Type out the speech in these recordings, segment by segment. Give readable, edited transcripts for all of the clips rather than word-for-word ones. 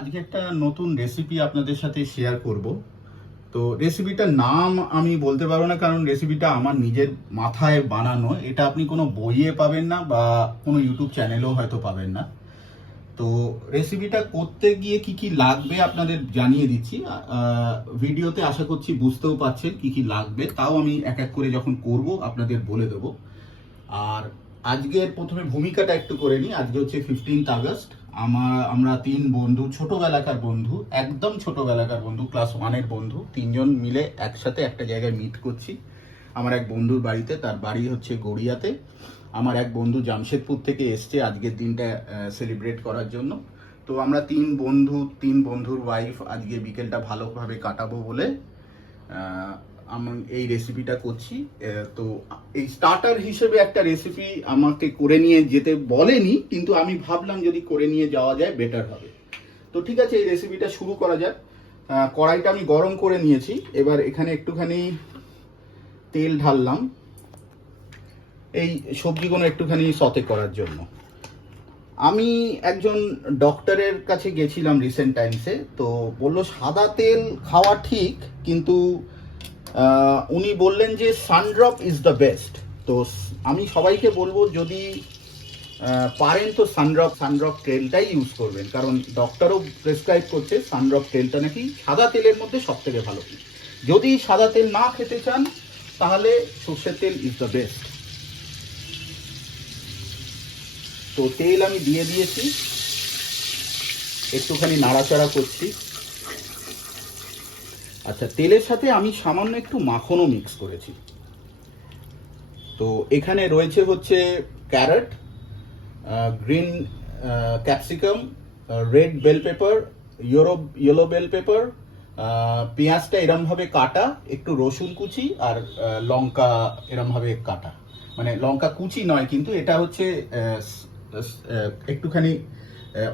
আজকে একটা নতুন রেসিপি আপনাদের সাথে শেয়ার করব। তো রেসিপিটার নাম আমি বলতে পারবো না, কারণ রেসিপিটা আমার নিজের মাথায় বানানো। এটা আপনি কোনো বইয়ে পাবেন না বা কোনো ইউটিউব চ্যানেলেও হয়তো পাবেন না। তো রেসিপিটা করতে গিয়ে কি কি লাগবে আপনাদের জানিয়ে দিচ্ছি। ভিডিওতে আশা করছি বুঝতেও পারছেন কি কি লাগবে, তাও আমি এক এক করে যখন করব আপনাদের বলে দেবো। আর আজকের প্রথমে ভূমিকাটা একটু করে নিই। আজকে হচ্ছে 15th আগস্ট। আমরা তিন বন্ধু, ছোটবেলাকার বন্ধু, একদম ছোটবেলাকার বন্ধু, ক্লাস 1-এর বন্ধু, তিনজন মিলে একসাথে একটা জায়গায় মিট করছি। আমার এক বন্ধুর বাড়িতে, তার বাড়ি হচ্ছে গড়িয়াতে। আমার এক বন্ধু জামশেদপুর থেকে এসছে আজকের দিনটা সেলিব্রেট করার জন্য। তো আমরা তিন বন্ধুর ওয়াইফ আজকে বিকেলটা ভালোভাবে কাটাবো বলে আমি এই রেসিপিটা করছি। তো এই স্টার্টার হিসেবে একটা রেসিপি আমাকে করে নিয়ে যেতে বলেনি, কিন্তু আমি ভাবলাম যদি করে নিয়ে যাওয়া যায় বেটার হবে। তো ঠিক আছে, এই রেসিপিটা শুরু করা যাক। কড়াইটা আমি গরম করে নিয়েছি। এবার এখানে একটুখানি তেল ঢাললাম এই সবজিগুলো একটুখানি সতে করার জন্য। আমি একজন ডক্টরের কাছে গেছিলাম রিসেন্ট টাইমসে, তো বললো সাদা তেল খাওয়া ঠিক, কিন্তু উনি বললেন যে সানড্রপ ইজ দ্য বেস্ট। তো আমি সবাইকে বলবো যদি পারেন তো সানড্রপ তেলটাই ইউজ করবেন, কারণ ডক্টরও প্রেসক্রাইব করছে সানড্রপ তেলটা নাকি সাদা তেলের মধ্যে সব থেকে ভালো। যদি সাদা তেল না খেতে চান তাহলে সর্ষের তেল ইজ দ্য বেস্ট। তো তেল আমি দিয়ে দিয়েছি, একটুখানি নাড়াচাড়া করছি। আচ্ছা, তেলের সাথে আমি সামান্য একটু মাখনও মিক্স করেছি। তো এখানে রয়েছে হচ্ছে carrot, green capsicum, red bell pepper, yellow bell pepper, পেঁয়াজটা এরমভাবে কাটা, একটু রসুন কুচি, আর লঙ্কা এরমভাবে কাটা। মানে লঙ্কা কুচি নয়, কিন্তু এটা হচ্ছে একটুখানি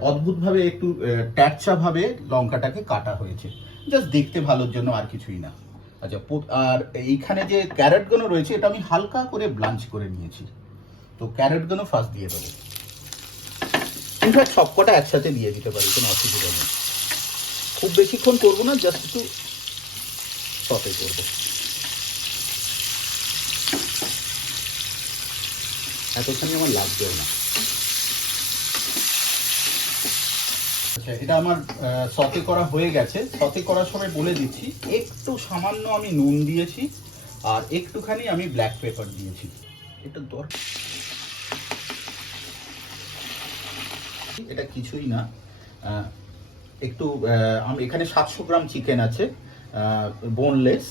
অদ্ভুতভাবে একটু ট্যাটসাভাবে লঙ্কাটাকে কাটা হয়েছে, জাস্ট দেখতে ভালোর জন্য, আর কিছুই না। আচ্ছা, আর এইখানে যে ক্যারটগুলো রয়েছে এটা আমি হালকা করে ব্লাঞ্চ করে নিয়েছি। তো ক্যারটগুলো ফার্স্ট দিয়ে দেবো। ইনফ্যাক্ট সবকটা একসাথে দিয়ে দিতে পারি, কোনো অসুবিধা নেই। খুব বেশিক্ষণ করবো না, জাস্ট একটু সতে করবো। এতখানি আমার লাগবেও না। আচ্ছা, এটা আমার সতে করা হয়ে গেছে। সতে করার সময় বলে দিচ্ছি, একটু সামান্য আমি নুন দিয়েছি, আর একটুখানি আমি ব্ল্যাক পেপার দিয়েছি। এটা এটা কিছুই না। একটু আমি এখানে 700 গ্রাম চিকেন আছে, বোনলেস।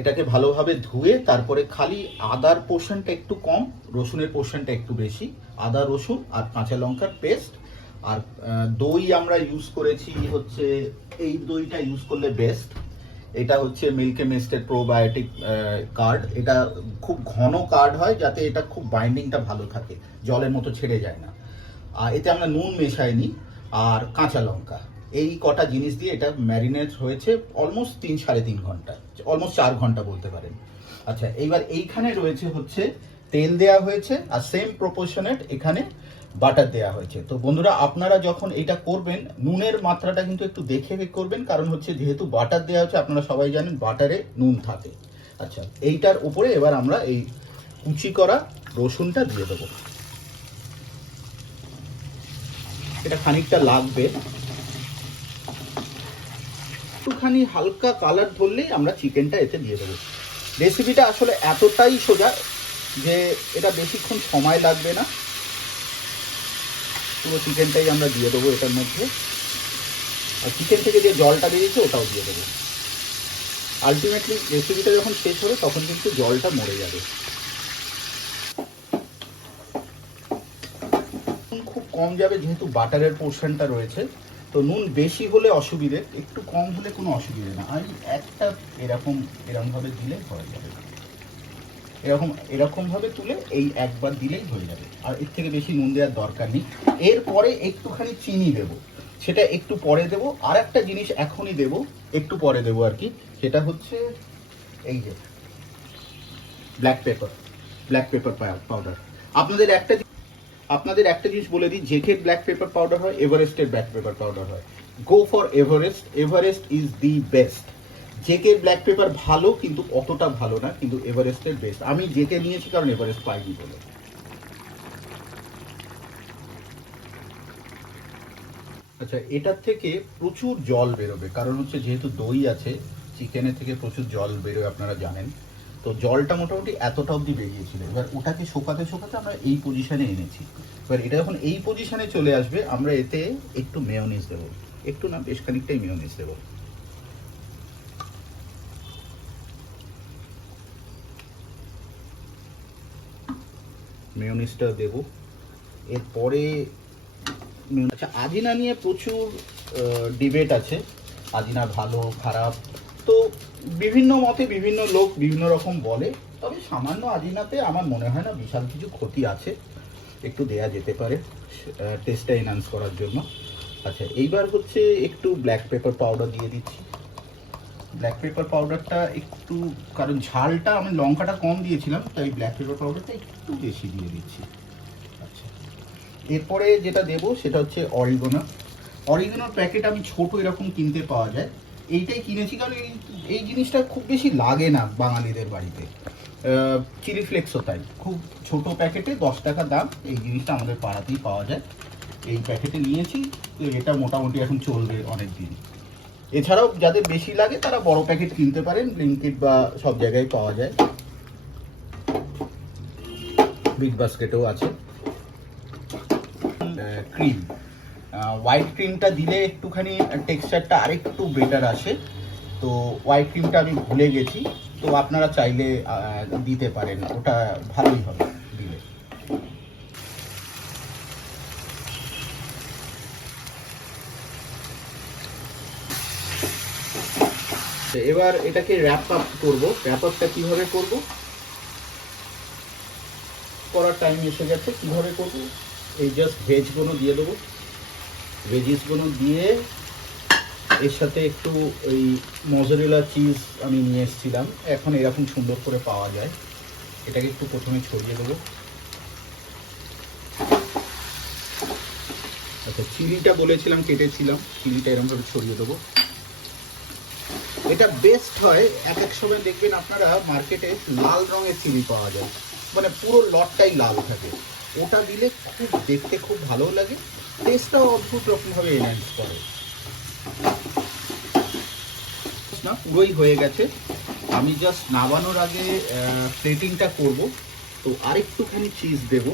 এটাকে ভালোভাবে ধুয়ে তারপরে খালি আদার পোর্শনটা একটু কম, রসুনের পোর্শনটা একটু বেশি, আদা রসুন আর কাঁচা লঙ্কার পেস্ট। আর দই আমরা ইউজ করেছি হচ্ছে, এই দইটা ইউজ করলে বেস্ট। এটা হচ্ছে মিল্কে মিস্টের প্রোবায়োটিক কার্ড। এটা খুব ঘন কার্ড হয়, যাতে এটা খুব বাইন্ডিংটা ভালো থাকে, জলের মতো ছেড়ে যায় না। আর এতে আমরা নুন মেশাইনি, আর কাঁচা লঙ্কা, এই কটা জিনিস দিয়ে এটা ম্যারিনেট হয়েছে অলমোস্ট 3-3.5 ঘন্টা, অলমোস্ট 4 ঘন্টা বলতে পারেন। আচ্ছা, এইবার এইখানে রয়েছে হচ্ছে তেল দেয়া হয়েছে, আর সেম প্রপোর্শনেট এখানে বাটার দেয়া হয়েছে। তো বন্ধুরা, আপনারা যখন এটা করবেন নুনের মাত্রাটা কিন্তু একটু দেখে করবেন, কারণ হচ্ছে যেহেতু বাটার দেওয়া হচ্ছে, আপনারা সবাই জানেন বাটারে নুন থাকে। আচ্ছা, এইটার উপরে এবার আমরা এই কুচি করা রসুনটা দিয়ে দেবো। এটা খানিকটা লাগবে, একটুখানি হালকা কালার ধরলেই আমরা চিকেনটা এতে দিয়ে দেবো। রেসিপিটা আসলে এতটাই সোজা যে এটা বেশিক্ষণ সময় লাগবে না। পুরো চিকেনটাই আমরা দিয়ে দেবো এটার মধ্যে, আর চিকেন থেকে যে জলটা বেরিয়েছে ওটাও দিয়ে দেবো। আলটিমেটলি রেসিপিটা যখন শেষ হবে তখন কিন্তু জলটা মরে যাবে। খুব কম যাবে, যেহেতু বাটারের পোর্শনটা রয়েছে। তো নুন বেশি হলে অসুবিধে, একটু কম হলে কোনো অসুবিধে না। আর একটা এরকমভাবে দিলে হয়ে যাবে। এরকমভাবে তুলে এই একবার দিলেই হয়ে যাবে, আর এর থেকে বেশি নুন দেওয়ার দরকার নেই। এরপরে একটুখানি চিনি দেবো, সেটা একটু পরে দেবো। আর একটা জিনিস এখনই দেবো, একটু পরে দেবো আর কি, সেটা হচ্ছে এই যে ব্ল্যাক পেপার পাউডার। আপনাদের একটা জিনিস বলে দিই, জেকের ব্ল্যাক পেপার পাউডার হয়, এভারেস্টের ব্ল্যাক পেপার পাউডার হয়। Go for Everest. Everest is the best. JK black pepper ভালো, কিন্তু অতটা ভালো না, কিন্তু এভারেস্টের বেস্ট। আমি জেকে নিয়েছি কারণ এভারেস্ট পাইনি বলে। আচ্ছা, এটার থেকে প্রচুর জল বেরোবে, কারণ হচ্ছে যেহেতু দই আছে, চিকেনের থেকে প্রচুর জল বেরোয় আপনারা জানেন। তো জলটা মোটামুটি এতটা অবধি বেরিয়েছিল। এবার ওটাকে শোকাতে শোকাতে আমরা এই পজিশনে এনেছি। এবার এটা যখন এই পজিশনে চলে আসবে, আমরা এতে একটু মেয়োনিজ দেবো, একটু না বেশ খানিকটাই মেয়োনিজ দেবো। মেয়োনিজটা দেবো। এরপরে আচ্ছা, আজিনা নিয়ে প্রচুর ডিবেট আছে, আজিনা ভালো খারাপ। তো বিভিন্ন মতে বিভিন্ন লোক বিভিন্ন রকম বলে, তবে সামান্য আজিনাতে আমার মনে হয় না বিশাল কিছু ক্ষতি আছে, একটু দেয়া যেতে পারে টেস্টটা এনহান্স করার জন্য। আচ্ছা, এইবার হচ্ছে একটু ব্ল্যাক পেপার পাউডার দিয়ে দিচ্ছি। ব্ল্যাক পেপার পাউডারটা একটু, কারণ ঝালটা আমি লঙ্কাটা কম দিয়েছিলাম, তাই ব্ল্যাক পেপার পাউডারটা একটু বেশি দিয়ে দিচ্ছি। আচ্ছা, এরপরে যেটা দেব সেটা হচ্ছে অরিগানো। অরিগানোর প্যাকেট আমি ছোট এরকম কিনতে পাওয়া যায়, এইটাই কিনেছি কারণ এই জিনিসটা খুব বেশি লাগে না বাঙালিদের বাড়িতে। চিলি ফ্লেক্সও তাই, খুব ছোট প্যাকেটে 10 টাকা দাম, এই জিনিসটা আমাদের পাড়াতেই পাওয়া যায়। এই প্যাকেটে নিয়েছি, তো এটা মোটামুটি এখন চলবে অনেক দিন। এছাড়াও যাদের বেশি লাগে তারা বড় প্যাকেট কিনতে পারেন, ব্লিঙ্কিট বা সব জায়গায় পাওয়া যায়, বিগ বাস্কেটেও আছে। ক্রিম, হোয়াইট ক্রিমটা দিলে একটুখানি টেক্সচারটা আরেকটু বেটার আসে। তো হোয়াইট ক্রিমটা আমি ভুলে গেছি, তো আপনারা চাইলে দিতে পারেন, ওটা ভালোই হবে দিলে। এবার এটাকে র্যাপ আপ করবো। র্যাপ আপটা কিভাবে করব, করার টাইম এসে গেছে। কিভাবে করব, এই জাস্ট ভেজগুলো দিয়ে দেবো। ভেজিসগুলো দিয়ে এর সাথে একটু ওই মজরেলা চিজ আমি নিয়ে এসেছিলাম, এখন এরকম সুন্দর করে পাওয়া যায়। এটাকে একটু প্রথমে ছড়িয়ে দেবো। আচ্ছা, চিলিটা বলেছিলাম কেটেছিলাম, চিলিটা এরকমভাবে ছড়িয়ে দেবো। এটা বেস্ট হয়, এক এক সময় দেখবেন আপনারা মার্কেটে লাল রঙের চিলি পাওয়া যায়, মানে পুরো লটটাই লাল থাকে, ওটা দিলে খুব দেখতে খুব ভালো লাগে, টেস্টটাও অদ্ভুত রকমভাবে এনহ্যান্স করে। না, পুরোই হয়ে গেছে। আমি জাস্ট নামানোর আগে প্লেটিংটা করব, তো আরেকটুখানি চিজ দেব।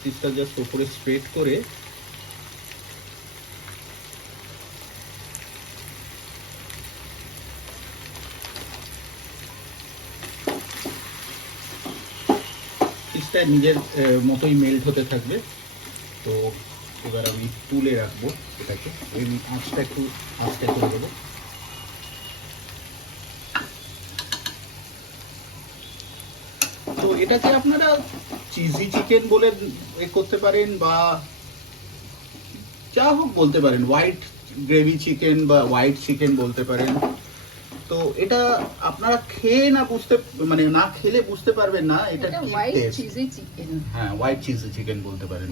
চিজটা জাস্ট উপরে স্প্রেড করে চিজটা নিজের মতোই মেল্ট হতে থাকবে। তো এবার আমি তুলে রাখবো এটাকে, এই আঁচটা একটু আস্তে করে দেবো। তো এটাকে আপনারা চিজি চিকেন বলে করতে পারেন, বা যা হোক বলতে পারেন, হোয়াইট গ্রেভি চিকেন বা হোয়াইট চিকেন বলতে পারেন। তো এটা আপনারা খেয়ে না বুঝতে, মানে না খেলে বুঝতে পারবেন না এটা কি টেস্ট। হ্যাঁ, হোয়াইট চিজি চিকেন বলতে পারেন।